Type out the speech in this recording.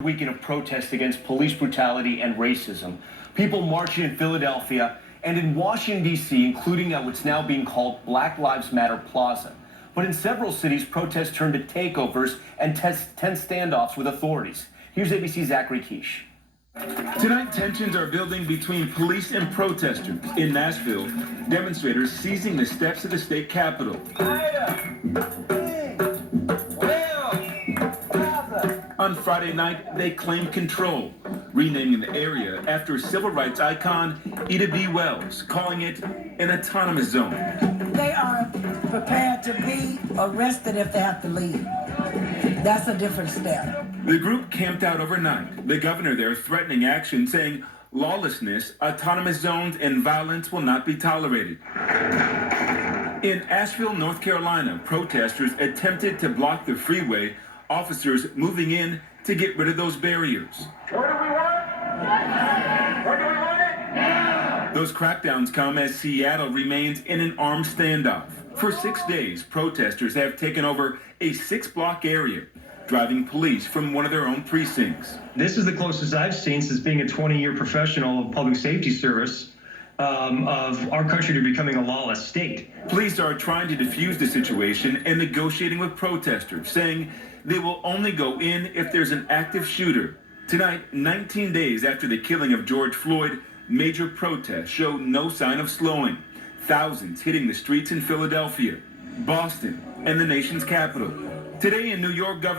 Weekend of protests against police brutality and racism. People marching in Philadelphia and in Washington, D.C., including at what's now being called Black Lives Matter Plaza. But in several cities, protests turned to takeovers and tense standoffs with authorities. Here's ABC's Zachary Quiche. Tonight, tensions are building between police and protesters. In Nashville, demonstrators seizing the steps of the state capitol. On Friday night, they claimed control, renaming the area after civil rights icon Ida B. Wells, calling it an autonomous zone. They are prepared to be arrested if they have to leave. That's a different step. The group camped out overnight. The governor there threatening action, saying lawlessness, autonomous zones, and violence will not be tolerated. In Asheville, North Carolina, protesters attempted to block the freeway, officers moving in to get rid of those barriers. What do we want? What do we want it? Now! Those crackdowns come as Seattle remains in an armed standoff. For 6 days, protesters have taken over a 6-block area, driving police from one of their own precincts. This is the closest I've seen since being a 20-year professional of public safety service of our country to becoming a lawless state. Police are trying to defuse the situation and negotiating with protesters, saying they will only go in if there's an active shooter. Tonight, 19 days after the killing of George Floyd, major protests show no sign of slowing. Thousands hitting the streets in Philadelphia, Boston, and the nation's capital. Today in New York, Governor